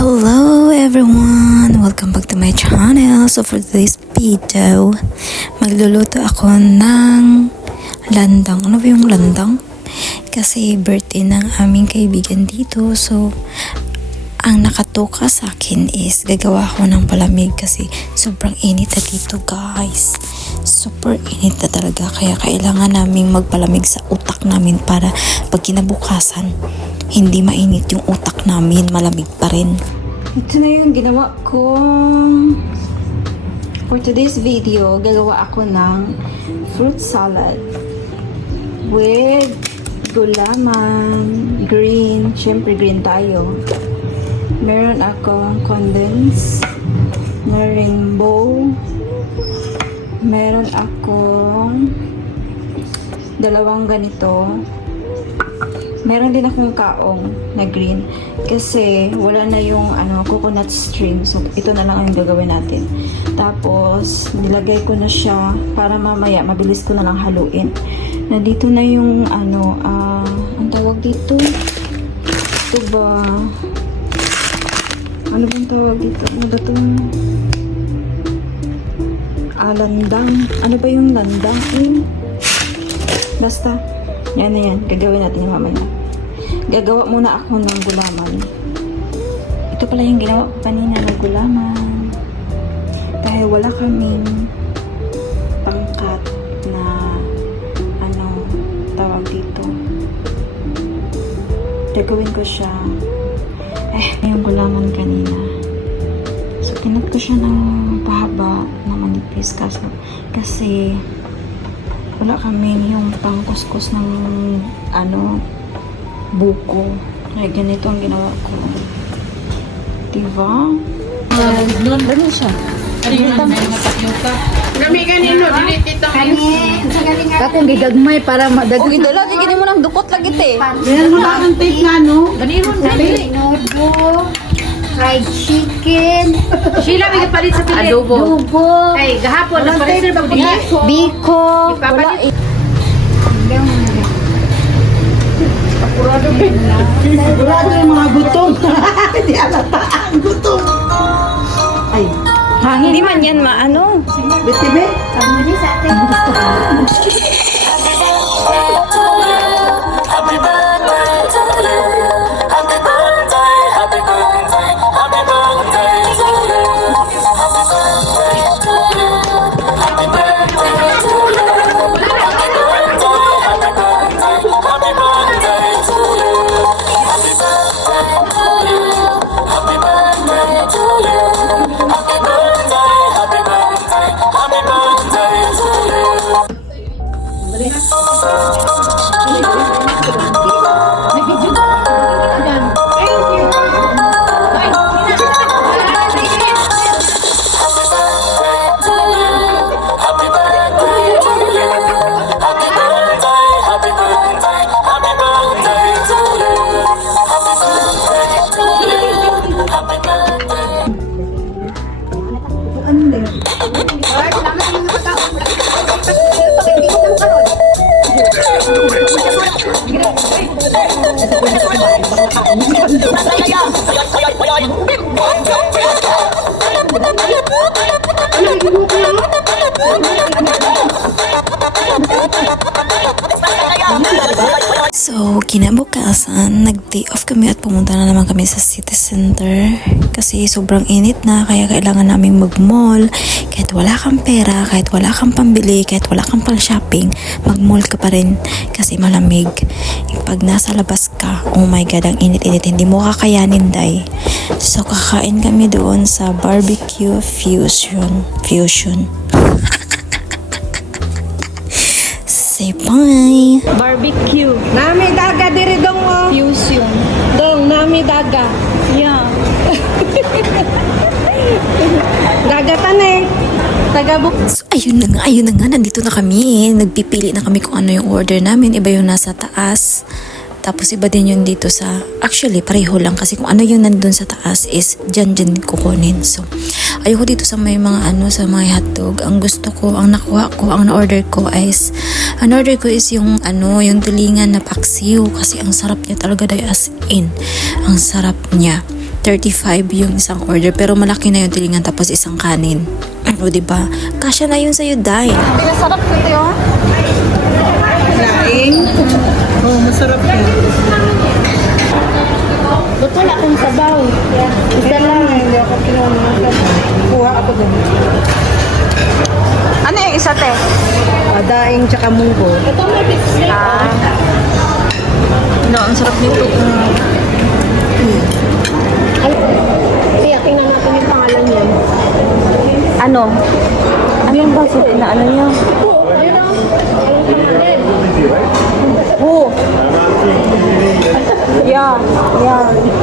Hello everyone! Welcome back to my channel. So for this video, magluluto ako ng landang. Ano ba yung landang? Kasi birthday ng aming kaibigan dito. So, ang nakatoka sa akin is gagawa ako ng palamig kasi sobrang init na dito guys. Super init na talaga. Kaya kailangan naming magpalamig sa utak namin para pag kinabukasan, hindi mainit yung utak namin, malamig pa rin. Ito na yung ginawa ko. For today's video, gagawa ako ng fruit salad with gulaman, green. Siyempre green tayo. Meron akong condensed na rainbow. Meron akong dalawang ganito. Meron din akong kaong na green kasi wala na yung coconut string, so ito na lang ang gagawin natin. Tapos nilagay ko na siya para mamaya mabilis ko na lang haluin. Nandito na yung ang tawag dito, ito ba, ano bang tawag dito, ano ba ito, landang, ano ba yung landang basta yan na yan, gagawin natin yung mamaya. Gagawa muna ako ng gulaman. Ito pala yung ginawa ko kanina ng gulaman. Dahil wala kaming pangkat na tawag dito. Gagawin ko siya. Yung gulaman kanina. So, kinat ko siya ng pahaba na manipis kasi wala kami yung pangkuskus ng buko. Kaya ganito ang ginawa ko. Diba? Ganun siya. Kami kanino, dinititang Kakong gigagmay para madag. O, idala, tiginin mo ng dukot lagi te. Meron mo lang ang tape nga, no? Ganun dali. Noodle, fried chicken, Sheila, may kapalit sa pili. adobo, Ay, gahapon, napareserve ako din. biko, Ipapalit. Sigurado yung mga gutom. Hindi alata ang gutom. Ay, Hindi man yan maano. bitibe. kamuli sa atin. So, kinabukasan, nag-day off kami at pumunta na naman kami sa city center kasi sobrang init na, kaya kailangan naming mag-mall. Kahit wala kang pera, kahit wala kang pambili, kahit wala kang pang-shopping, mag-mall ka pa rin kasi malamig. Pag nasa labas ka, oh my god, ang init-init, hindi mo kakayanin, day. So, kakain kami doon sa barbecue fusion. Say bye! Barbecue. Nami daga diri dong mo. Fusion. Dong, nami daga. Yeah. Dagatan eh. Tagabuk. So, ayun na nga, nandito na kami. Nagpipili na kami kung ano yung order namin. Iba yung nasa taas. Tapos iba din yung dito sa, actually pareho lang kasi kung ano yung nandun sa taas is dyan kukunin. So, ayoko dito sa may mga sa mga hotdog. Ang gusto ko, ang nakuha ko, ang na-order ko is, yung yung tulingan na paksiw kasi ang sarap niya talaga, as in. Ang sarap niya. 35 yung isang order, pero malaki na yung tilingan tapos isang kanin. O diba? Kasya na yun sa'yo, Day. Pinasarap ko ito, ha? Laing. Oo, masarap yan. Ba't wala akong sabaw? Isa lang. Hindi ako kinuha mga sabaw. Kuha ako dun. Ano yung isa, te? Daing tsaka munggo. Ito may lipstick. No, ang sarap nito. Kaya tingnan natin yung pangalan niyan. Ano? Anong ba na ano niya? Ayun o. Ayun pangalan. Oh. Yeah.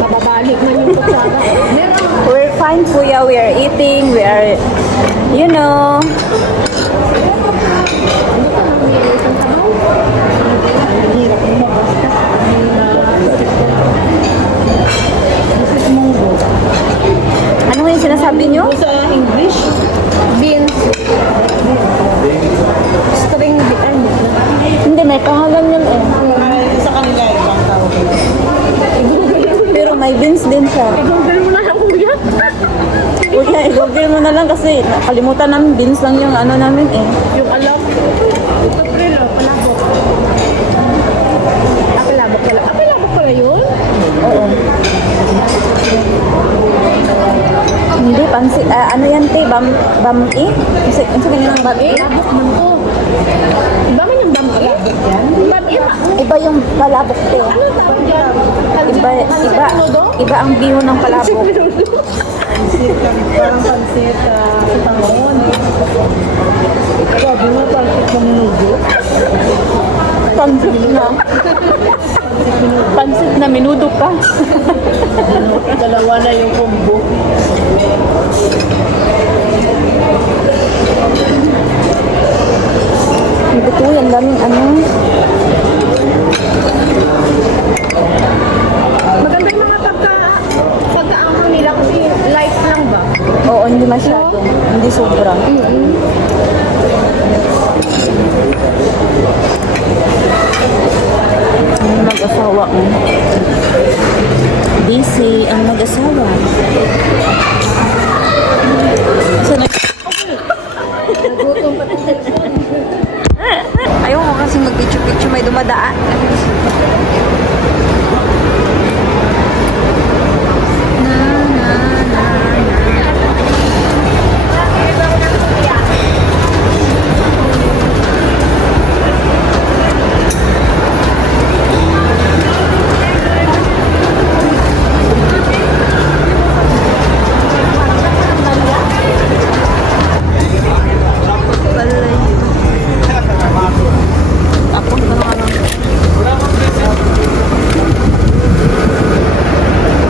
Mababalik man yung kutsara. We're fine, kuya. We are eating. We are, you know. Ano nga yung sinasabi nyo? Sa English, Beans. String bean. Hindi, may pangalan yun eh. sa kanila ibang tawag nila. Pero may beans din siya. Google mo na lang kuya. Huwag na, i-google mo na lang kasi nakalimutan namin, beans lang yung ano namin eh. Yung alam. Ito prelo. Palabok. Palabok pala. Palabok pala yun? Oo. Hindi, pansit. Ano yan, te? Bam-i? Kasi na yun ang bam-i? Palabok man to. Iba man yung bami? Bami ba? Iba yung palabok, te. Ano tawag dyan? Iba ang bihon ng palabok. Pansit, parang pansit sa tangon. Sabi mo, pansit na minudo. Pansit na. Pansit na minudo pa. Dalawa na yung combo. Ito, yan daming ano. Maganda yung mga pagkaangkang nila kasi light lang ba? Oo, hindi masyado. Hindi sobra. Ang mag-asawa ko. Busy ang mag-asawa. So, ayaw ko kasi mag-picture-picture may dumadaan.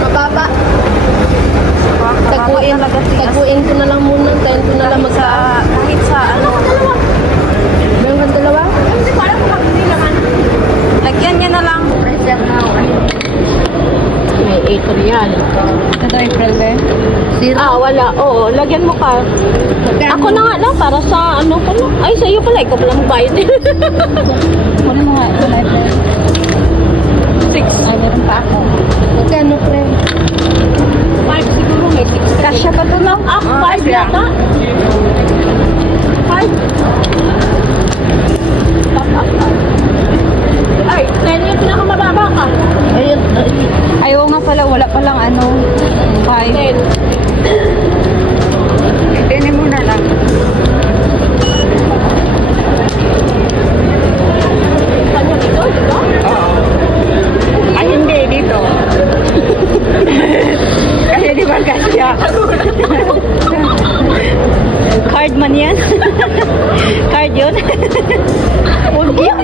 Mababa. Taguin ko na lang muna. Tayin ko na lang Kahit sa ano, Meron kang dalawa? Hindi ko alam kung hindi naman. lagyan niya na lang. May 8 real. Ito April eh. Wala. Oo, lagyan mo ka. Ako na nga lang para sa ano ko lang. Ay, sa iyo pala. Ikaw pala magbayad. Kunin mo nga ito na ito. 6. Ay, meron pa ako. Magkano, pre? 5 siguro may 6. Kasya pa ito na. 5 yata. 5. Ay, 10 yung pinakamababa ka. Ayun. Ayaw nga pala, wala palang ano. 5. 10. Pinin mo na lang. Kanya dito, dito? Ay, hindi, dito. Kasi di ba kasya? Card man yan. Card yun. Huwag yan.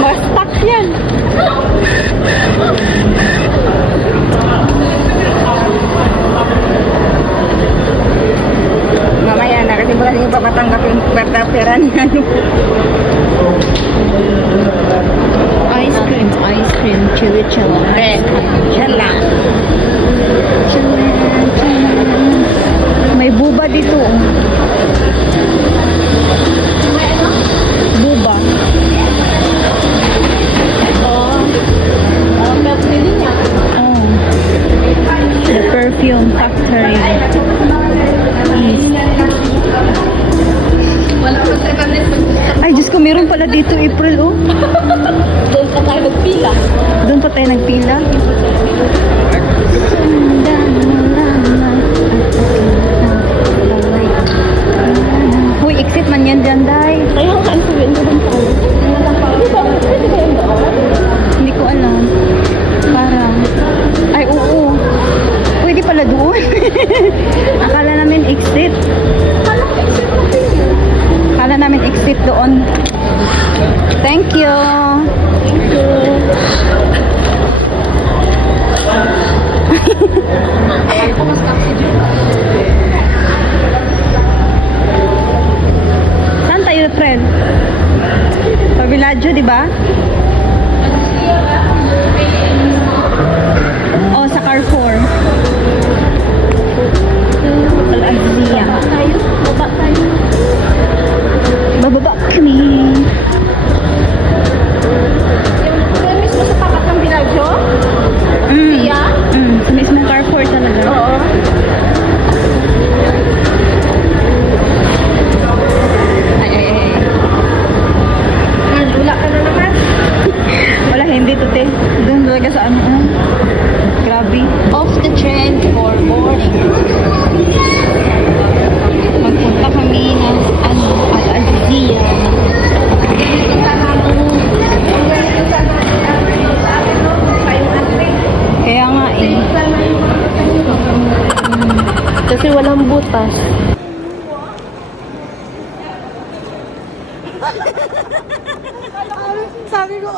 Ma-stuck yan. Mamaya na kasi baka yung papatanggap yung pera niya. Ice cream, cherry chilla. Chilla. May buba dito. Buba. Oo. Pero pili niya. Oh. The perfume. Factory. Ay, Diyos ko, meron pala dito April, oh. Doon pa tayo nagpila. Doon pa tayo nagpila. Sundan mo lamang at aking Huy, exit man yan dyan, Day. Kaya nga, ano yun? Doon tayo. Di ba? Pwede ba yun doon? Hindi ko alam. Parang, ay, oo. Pwede pala doon. Akala namin exit. Akala namin exit doon. Thank you. Thank you. Saan tayo, friend? Pabiladyo, di ba? Oh, sa Carrefour. Al-Azia. Tayo. Baba tayo. Bababa kami. Yung mismo sa tapat ng Biladyo? Yeah? Sa mismong Carrefour talaga. Oo. Ay. Wala ka na naman. Wala, hindi to, te. Doon talaga sa ano. Grabe. Off the trend for boarding. Magpunta kami ng Al-Azia. Kaya nga eh. Kasi walang butas. Sabi ko,